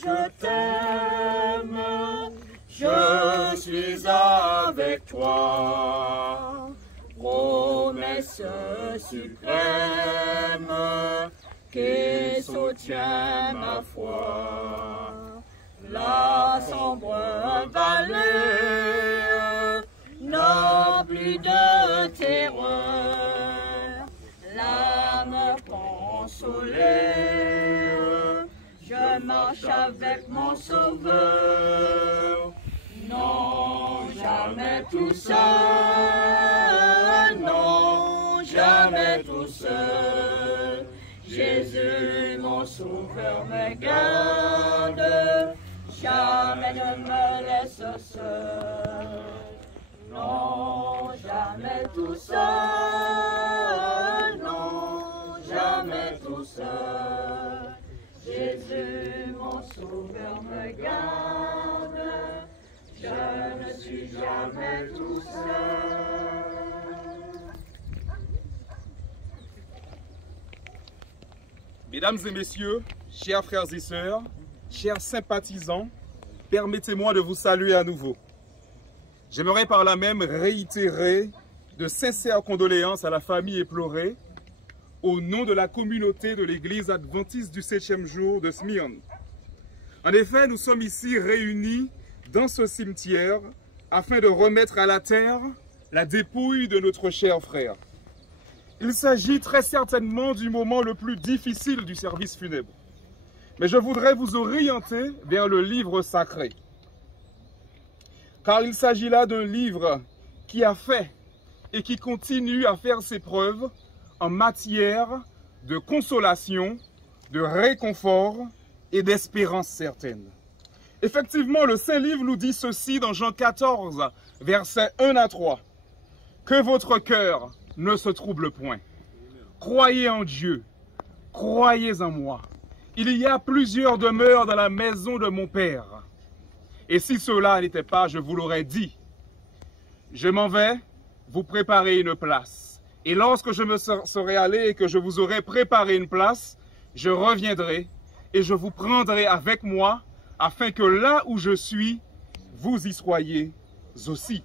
Je t'aime, je suis avec toi, promesse suprême qui soutient ma foi. La sombre vallée n'a plus de terreur, l'âme consolée. Je marche avec mon Sauveur, non, jamais tout seul, non, jamais tout seul. Jésus, mon Sauveur, me garde, jamais ne me laisse seul. Non, jamais tout seul, non, jamais tout seul. Jésus, mon Sauveur, me garde, je ne suis jamais tout seul. Mesdames et messieurs, chers frères et sœurs, chers sympathisants, permettez-moi de vous saluer à nouveau. J'aimerais par là même réitérer de sincères condoléances à la famille éplorée au nom de la communauté de l'église adventiste du 7e jour de Smyrne. En effet, nous sommes ici réunis dans ce cimetière afin de remettre à la terre la dépouille de notre cher frère. Il s'agit très certainement du moment le plus difficile du service funèbre. Mais je voudrais vous orienter vers le livre sacré. Car il s'agit là d'un livre qui a fait et qui continue à faire ses preuves en matière de consolation, de réconfort et d'espérance certaine. Effectivement, le Saint-Livre nous dit ceci dans Jean 14, versets 1 à 3. « Que votre cœur ne se trouble point. Croyez en Dieu, croyez en moi. Il y a plusieurs demeures dans la maison de mon Père. Et si cela n'était pas, je vous l'aurais dit. Je m'en vais vous préparer une place. Et lorsque je me serai allé et que je vous aurai préparé une place, je reviendrai et je vous prendrai avec moi, afin que là où je suis, vous y soyez aussi. »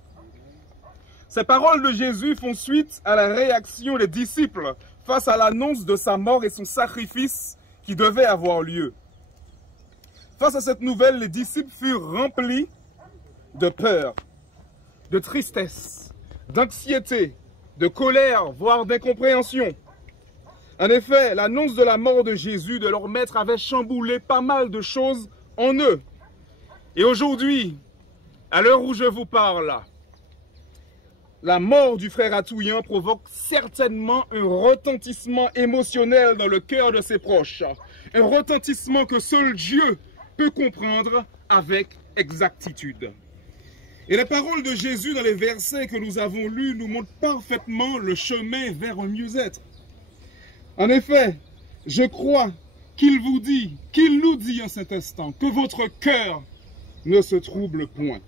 Ces paroles de Jésus font suite à la réaction des disciples face à l'annonce de sa mort et son sacrifice qui devait avoir lieu. Face à cette nouvelle, les disciples furent remplis de peur, de tristesse, d'anxiété, de colère, voire d'incompréhension. En effet, l'annonce de la mort de Jésus, de leur maître, avait chamboulé pas mal de choses en eux. Et aujourd'hui, à l'heure où je vous parle, la mort du frère Atouillan provoque certainement un retentissement émotionnel dans le cœur de ses proches. Un retentissement que seul Dieu peut comprendre avec exactitude. Et les paroles de Jésus dans les versets que nous avons lus nous montrent parfaitement le chemin vers un mieux-être. En effet, je crois qu'il vous dit, qu'il nous dit en cet instant, que votre cœur ne se trouble point.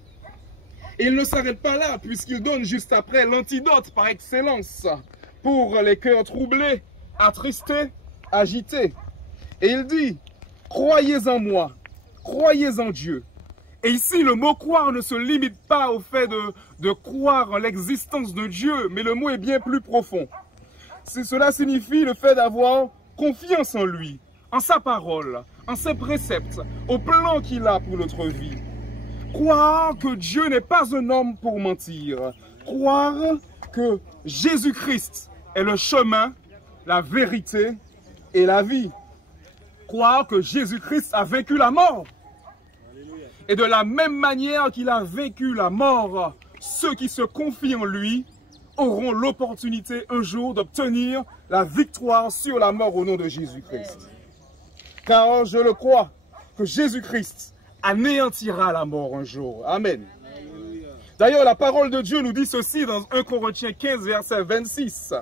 Et il ne s'arrête pas là, puisqu'il donne juste après l'antidote par excellence pour les cœurs troublés, attristés, agités. Et il dit, croyez en moi, croyez en Dieu. Et ici, le mot croire ne se limite pas au fait de croire en l'existence de Dieu, mais le mot est bien plus profond. Cela signifie le fait d'avoir confiance en lui, en sa parole, en ses préceptes, au plan qu'il a pour notre vie. Croire que Dieu n'est pas un homme pour mentir. Croire que Jésus-Christ est le chemin, la vérité et la vie. Croire que Jésus-Christ a vaincu la mort. Et de la même manière qu'il a vaincu la mort, ceux qui se confient en lui auront l'opportunité un jour d'obtenir la victoire sur la mort au nom de Jésus-Christ. Car je le crois que Jésus-Christ anéantira la mort un jour. Amen. D'ailleurs, la parole de Dieu nous dit ceci dans 1 Corinthiens 15, verset 26.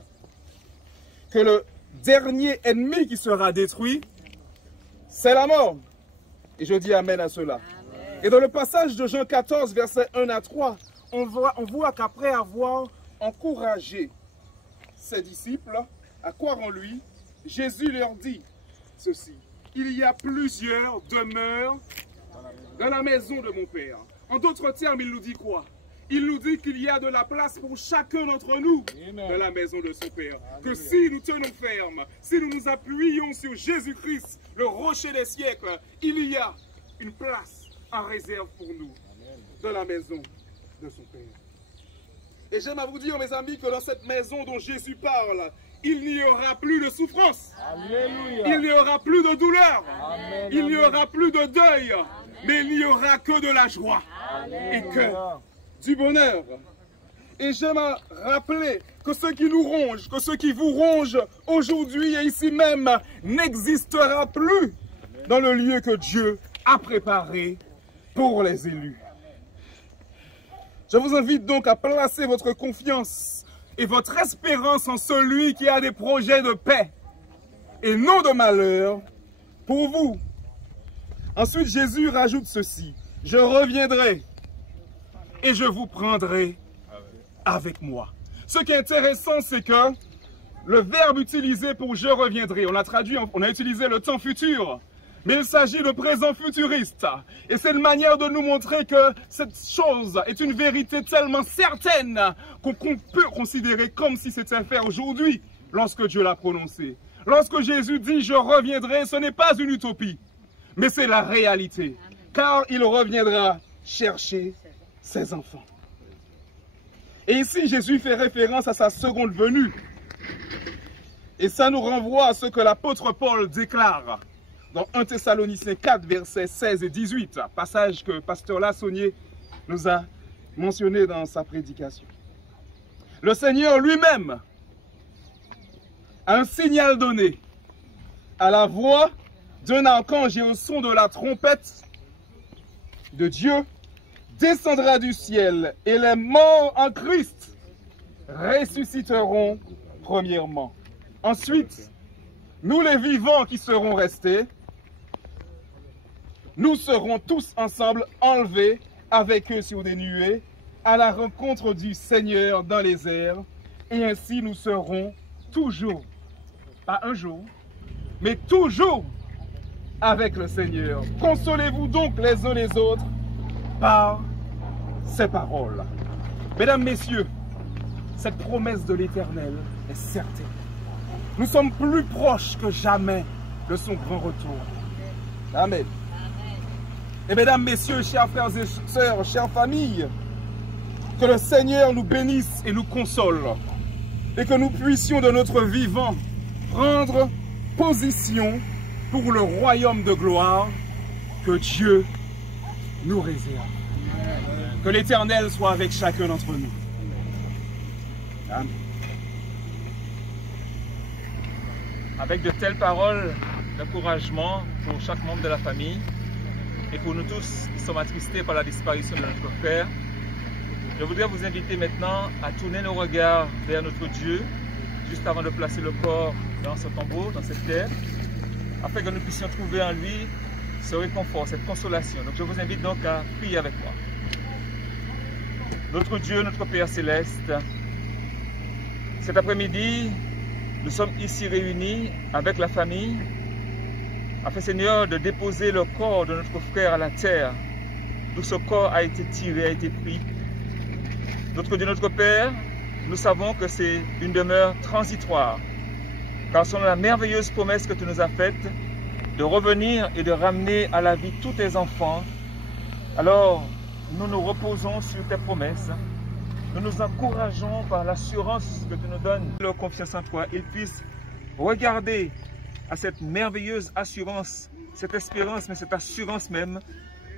que le dernier ennemi qui sera détruit, c'est la mort. Et je dis amen à cela. Amen. Et dans le passage de Jean 14, versets 1 à 3, on voit qu'après avoir encouragé ses disciples à croire en lui, Jésus leur dit ceci: il y a plusieurs demeures dans la maison de mon Père. En d'autres termes, il nous dit quoi? Il nous dit qu'il y a de la place pour chacun d'entre nous dans la maison de son Père. Que si nous tenons ferme, si nous nous appuyons sur Jésus-Christ, le rocher des siècles, il y a une place en réserve pour nous dans la maison de son Père. Et j'aime à vous dire, mes amis, que dans cette maison dont Jésus parle, il n'y aura plus de souffrance. Alléluia. Il n'y aura plus de douleur. Amen. Il n'y aura plus de deuil. Amen. Mais il n'y aura que de la joie. Amen. Et que du bonheur. Et j'aime à rappeler que ce qui nous ronge, que ce qui vous ronge aujourd'hui et ici même, n'existera plus dans le lieu que Dieu a préparé pour les élus. Je vous invite donc à placer votre confiance et votre espérance en celui qui a des projets de paix et non de malheur pour vous. Ensuite, Jésus rajoute ceci: je reviendrai et je vous prendrai avec moi. Ce qui est intéressant, c'est que le verbe utilisé pour je reviendrai, on l'a traduit, on a utilisé le temps futur, mais il s'agit de présent futuriste. Et c'est une manière de nous montrer que cette chose est une vérité tellement certaine qu'on peut considérer comme si c'était fait aujourd'hui lorsque Dieu l'a prononcé. Lorsque Jésus dit je reviendrai, ce n'est pas une utopie, mais c'est la réalité. Car il reviendra chercher ses enfants. Et ici, Jésus fait référence à sa seconde venue. Et ça nous renvoie à ce que l'apôtre Paul déclare dans 1 Thessaloniciens 4, versets 16 et 18, passage que pasteur Lassonnier nous a mentionné dans sa prédication. Le Seigneur lui-même a un signal donné à la voix d'un archange et au son de la trompette de Dieu, descendra du ciel et les morts en Christ ressusciteront premièrement. Ensuite, nous les vivants qui serons restés, nous serons tous ensemble enlevés avec eux sur des nuées à la rencontre du Seigneur dans les airs, et ainsi nous serons toujours, pas un jour, mais toujours avec le Seigneur. Consolez-vous donc les uns les autres par ces paroles. Mesdames, Messieurs, cette promesse de l'Éternel est certaine. Nous sommes plus proches que jamais de son grand retour. Amen. Et mesdames, messieurs, chers frères et sœurs, chères familles, que le Seigneur nous bénisse et nous console, et que nous puissions de notre vivant prendre position pour le royaume de gloire que Dieu nous réserve. Que l'Éternel soit avec chacun d'entre nous. Amen. Avec de telles paroles d'encouragement pour chaque membre de la famille et pour nous tous qui sommes attristés par la disparition de notre frère, je voudrais vous inviter maintenant à tourner nos regards vers notre Dieu, juste avant de placer le corps dans ce tombeau, dans cette terre, afin que nous puissions trouver en lui ce réconfort, cette consolation. Donc je vous invite donc à prier avec moi. Notre Dieu, notre Père Céleste, cet après-midi, nous sommes ici réunis avec la famille, afin, Seigneur, de déposer le corps de notre frère à la terre, d'où ce corps a été tiré, a été pris. Notre Dieu, notre Père, nous savons que c'est une demeure transitoire, car selon la merveilleuse promesse que tu nous as faite, de revenir et de ramener à la vie tous tes enfants, alors nous nous reposons sur tes promesses. Nous nous encourageons par l'assurance que tu nous donnes. Leur confiance en toi, ils puissent regarder à cette merveilleuse assurance, cette espérance, mais cette assurance même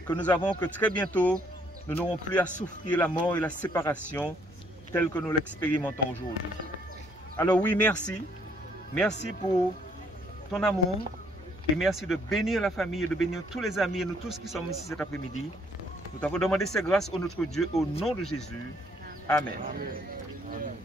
que nous avons que très bientôt, nous n'aurons plus à souffrir la mort et la séparation telle que nous l'expérimentons aujourd'hui. Alors oui, merci. Merci pour ton amour et merci de bénir la famille et de bénir tous les amis et nous tous qui sommes ici cet après-midi. Nous t'avons demandé ces grâces au notre Dieu, au nom de Jésus. Amen. Amen.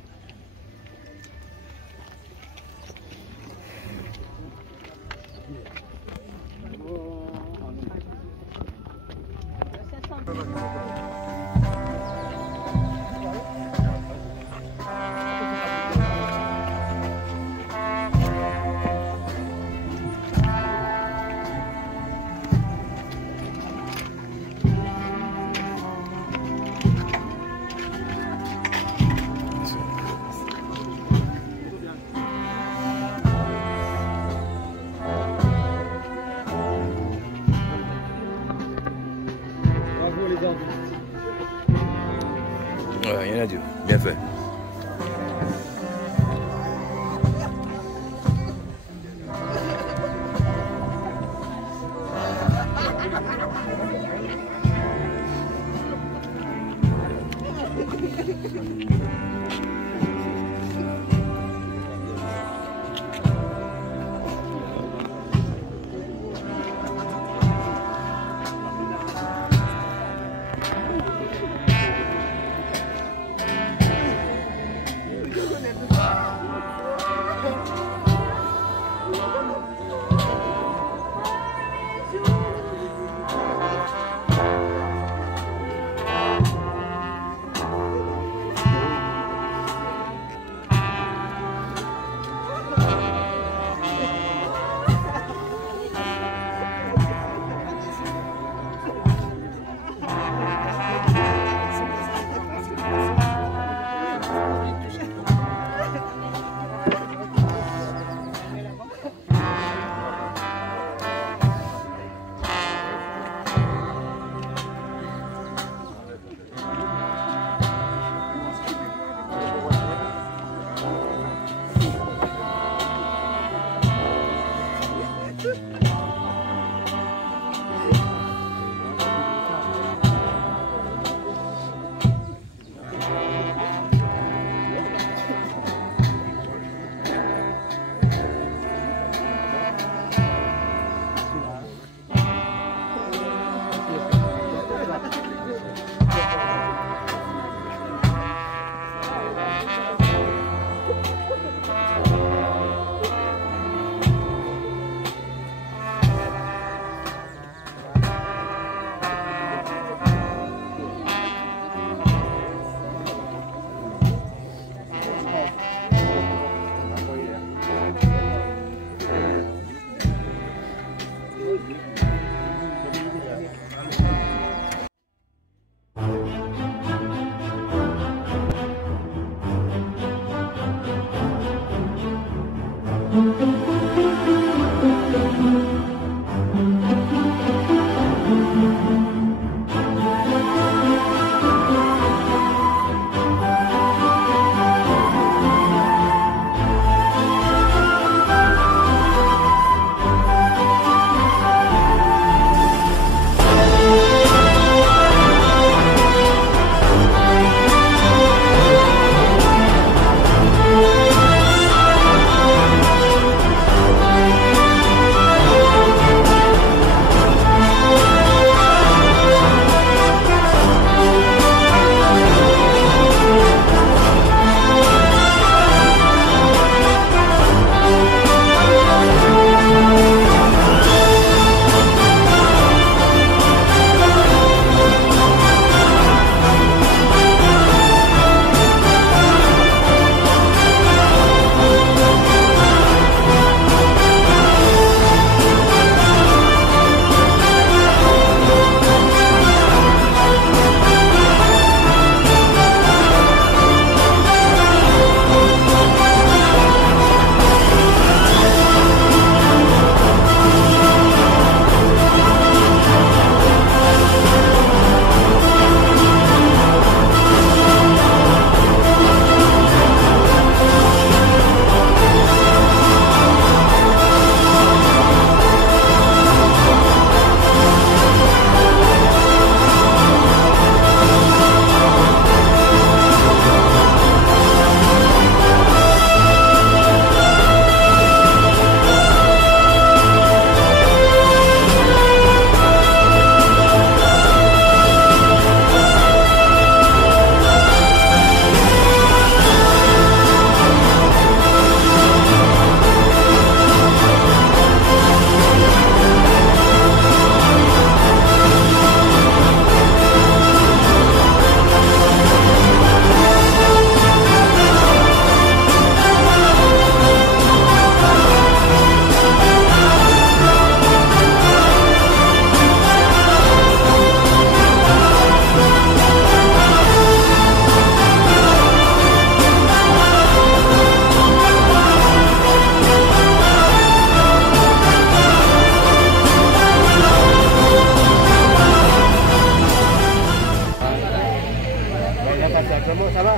Ça va?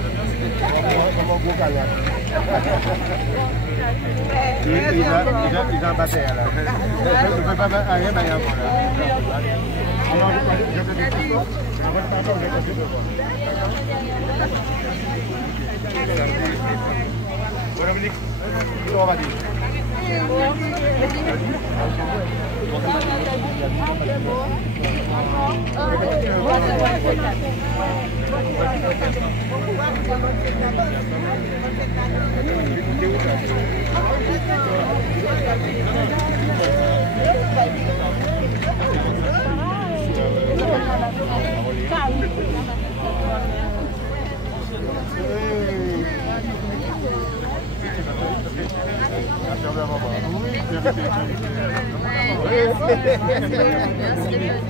Comment vous calmez? Ils ont battu là. Je ne peux pas mettre rien, mais il y a Merci.